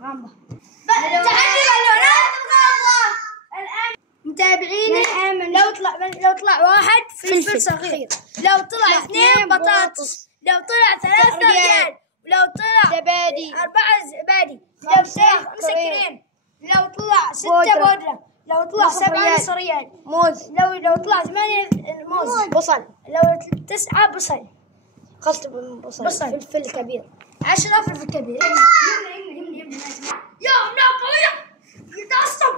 غامضة. تحدي بالونات الغامضة. الآن متابعيني لو طلع واحد فلفل صغير، لو طلع اثنين بطاطس، لو طلع ثلاثة ريال، ولو طلع زبادي 4 زبادي، لو طلع 5 كريم، لو طلع 6 بودرة، لو طلع 7 نص ريال، موز، لو طلع 8 موز، بصل، لو 9 بصل، خلط بصل، فلفل كبير، 10 فلفل كبير. يمنا يا قوية يتعصب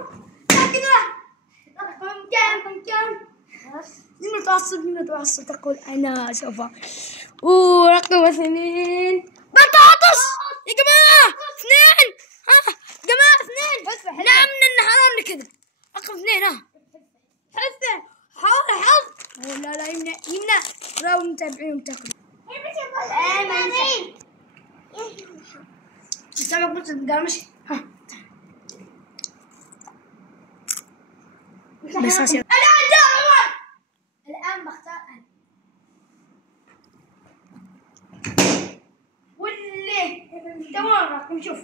كم متعصب تقول أنا سوف. ورقم 2 بطاطس يا جماعة، 2 يا جماعة 2. نعم من حرام كذا. رقم 2 حث حاول حظ. لا يمنا راو متابعين تاكل. تستمع بس مقرمش. بس أصير. الآن بختار أنا. واللي تمام شوف.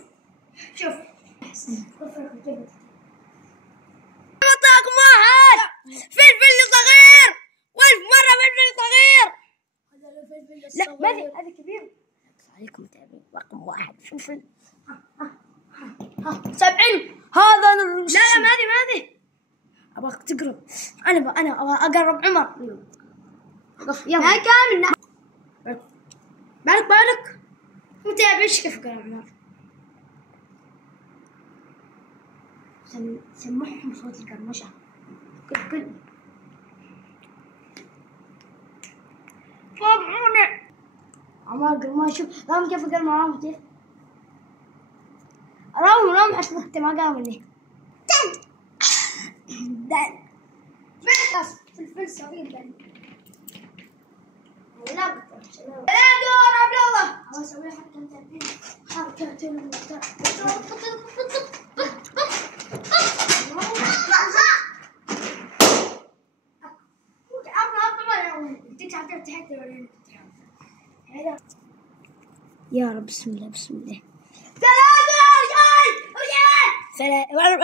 رقم 1 فلفل صغير، والف مرة فلفل صغير. لا ما هذا كبير. عليكم متابعين. رقم 1 فلفل 70. هذا لا ما هذه ابغاك تقرب. انا ابغى اقرب عمر. يلا هاي كامل. بالك متابع ايش كيف قرب عمر. سمعهم صوت القرمشة. كل طبعوني عمر قرمشة. شوف رام كيف قرم رام كيف رام حتى ما قام مني. دان بس فلفل صغير دان. لا دور عبد الله ابغى اسوي حتى متابعين حركة يا رب بسم الله 3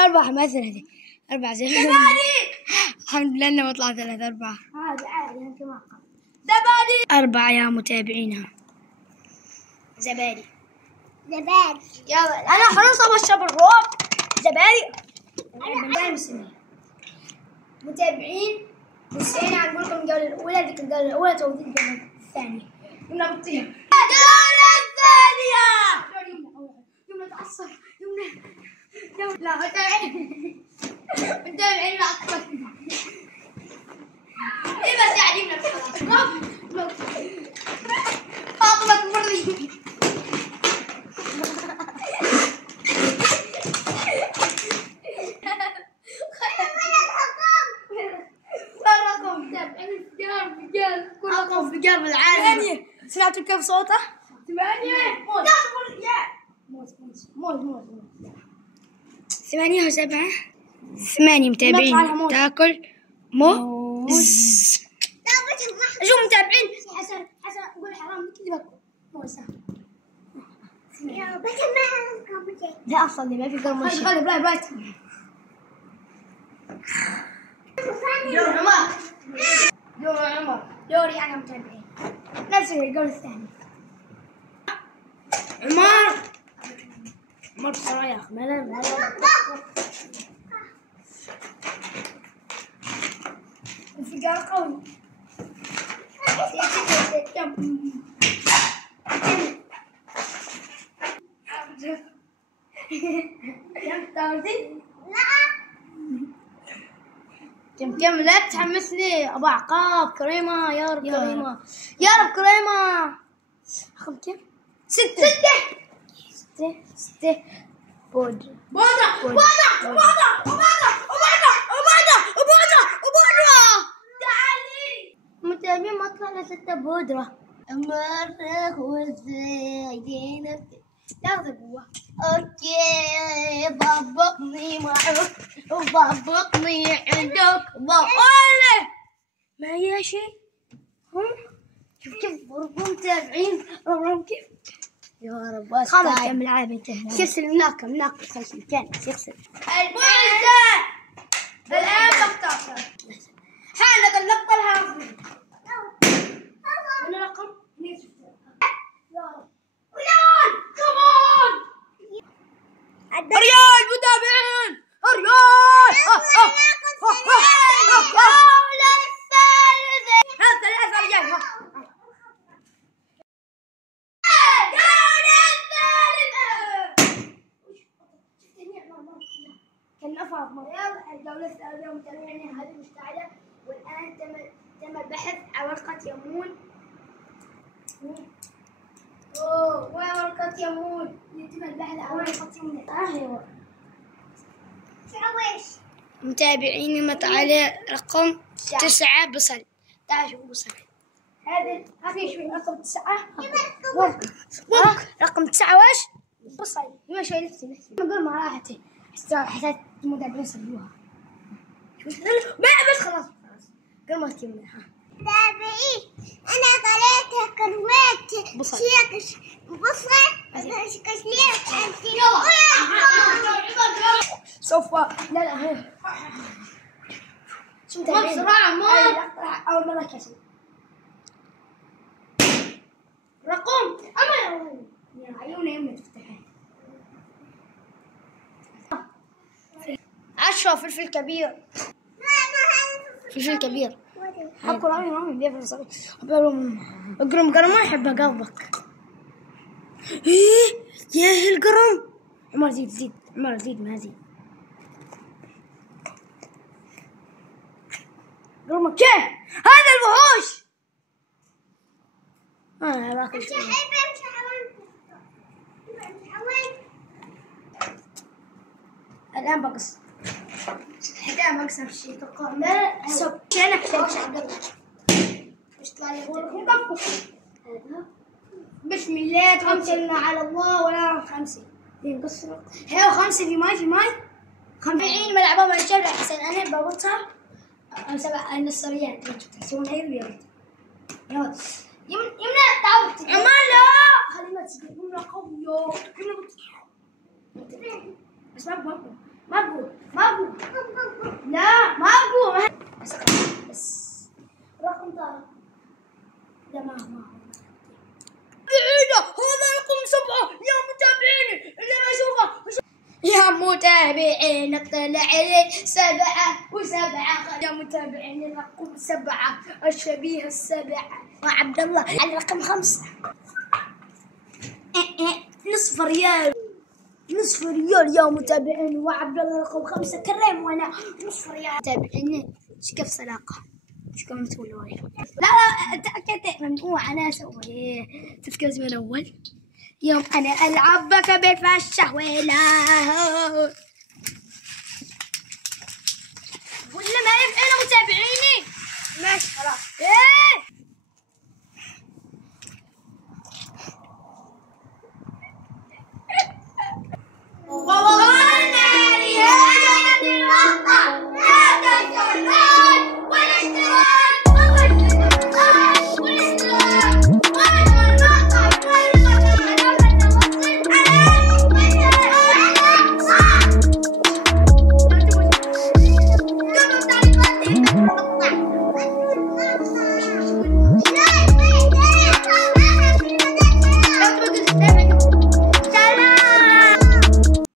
4 ما 3 4 زين. الحمد لله انه طلع 3 4. عادي انت ما قل. زبادي 4 يا متابعينا. زبادي يلا انا خلاص ابغى اشرب الروب. زبادي انا دايم سنين. متابعين نسينا اقول لكم الجوله الاولى. ذيك الجوله الاولى توضيح الجوله الثانيه. يمنا بتطير الجوله الثانيه. يمنا تعصب. يمنا لا متابعين معكم. ايه بس يا عجيبنا خلاص. فاطمة مرضي. رقم بالعالم. سمعتوا كيف صوته؟ 8 8 و7 8 متابعين تاكل موز. شو متابعين حسن قول حرام كذا موز. لا اصلا ما في قرمشة. خلي برايت. دور عمر دوري انا متابعين. نفس الجولة الثانية. عمر بسرعة يا اخي. ما انفجار قوي. كم لا تحمسني. ابو عقاب كريمه يا رب كريمه يا رب كريمه. رقم كم 6 بودرة تعالي متابعين ما طلعنا 6 بودرة. مرة وزايدين ياخذ قوة. اوكي ضبطني معك وضبطني عندك. ضبطني ما هي شيء. شوف كيف رقم متابعين. رقم كيف يا رب خلاص كم لعبة انتهى. يغسل هناك خلص المكان يغسل. الآن بختار حانت اللقطة الهافية. أنا رقم ريال متابعين ريال. الجولة الثالثة. الثلاثة رجال. الجولة الثالثة. كان نفع الجولة الثالثة متابعين هذه المشتعلة، والآن تم البحث عن ورقة يمون. وين ورقة يمون؟ يتم البحث عن ورقة يمون. أيوه. متابعيني متعالي رقم 9 بصل. تعال شوف بصل. هذا شوي رقم 9. رقم 9 وش؟ بصل. ما شوي نفسي نقول ما راحتي. حسيت المتابعين صدقوها. بس خلاص قبل ما تكمل. تابعي أنا قريت كروات بصل. بصل سوف لا هي شو ما بسرعة ما أول مرة كسر رقم يا عيوني يمي تفتحها. 10 فلفل كبير. فلفل كبير. حكوا رامي بيفرق صغير. القرم ما يحب قلبك. ايه يا القرم. عمر زيد عمر زيد ما زيد. قرمك كيف؟ هذا الوحوش. باكل شيء. الآن بقص. الآن بقص نفس الشيء. لا سب. أنا حسيت مش طلع لي بسم الله توكلنا على الله ولا 5. ينقص. هي 5 في ماي 50 ملعبة مع الشباب حسين. أنا ببطها 7 النصريات تحسون هي البيض. يمنع تعبت. عمالة خلينا تسجلون قوية. بس ما بقول لا ما بقول بس رقم طارق. لا ما بعيدة. هذا رقم 7 يا متابعيني اللي ما يشوفه. يا متابعين اطلع عليه 7 و7. يا متابعين رقم 7 الشبيه 7 وعبد الله على رقم 5. نصف ريال يا متابعين. وعبد الله رقم 5 كريم وانا نصف ريال. متابعين كيف صلاقة كم تقولوا؟ لا تأكدت ممنوع. أنا أسوي تذكر من أول يوم أنا ألعب بك بالشهوة ولا ما يفعل متابعيني. ماشي خلاص.